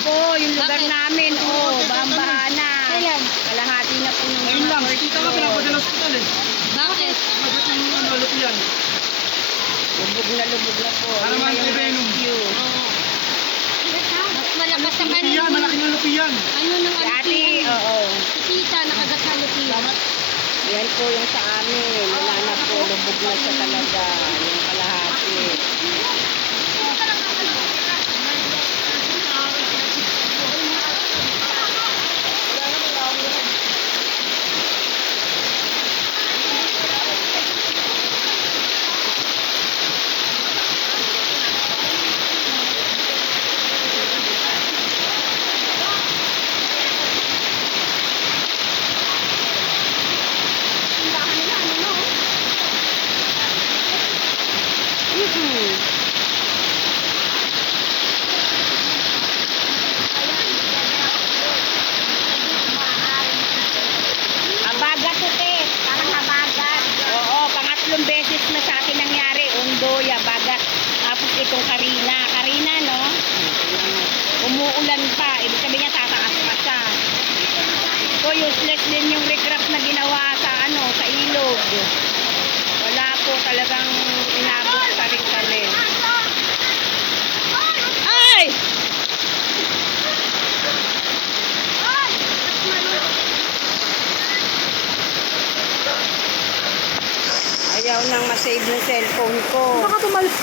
po, yung lugar namin, oh, baha na. Kailan? Kalahati na po ng Ngayon lang, first kita ka floor. pinapadala sa hospital eh. Bakit? Bakit ng ano, lupian? Lubog na po. Para Yun na man yung i-venom. rescue. Mas malakas ang ano. Lupian, malaki ng lupian. Ano nang Si ano? ate, oo. Si tita, nakagat sa lupian. Yan po yung sa amin. Wala na po, lubog na siya talaga. Yung kalahati. Abagat to, te. Parang abagat. Oo, pangatlong beses na sa akin nangyari. Undoy, abagat. Tapos itong Karina. Karina, no? Umuulan pa. Ibig sabihin niya, tataas pa siya. So, useless din yung recraft na ginawa sa, ano, sa ilog. Wala po talagang inabot pa rin kami. Ay! Ayaw nang masave ng cellphone ko. Baka tumalon.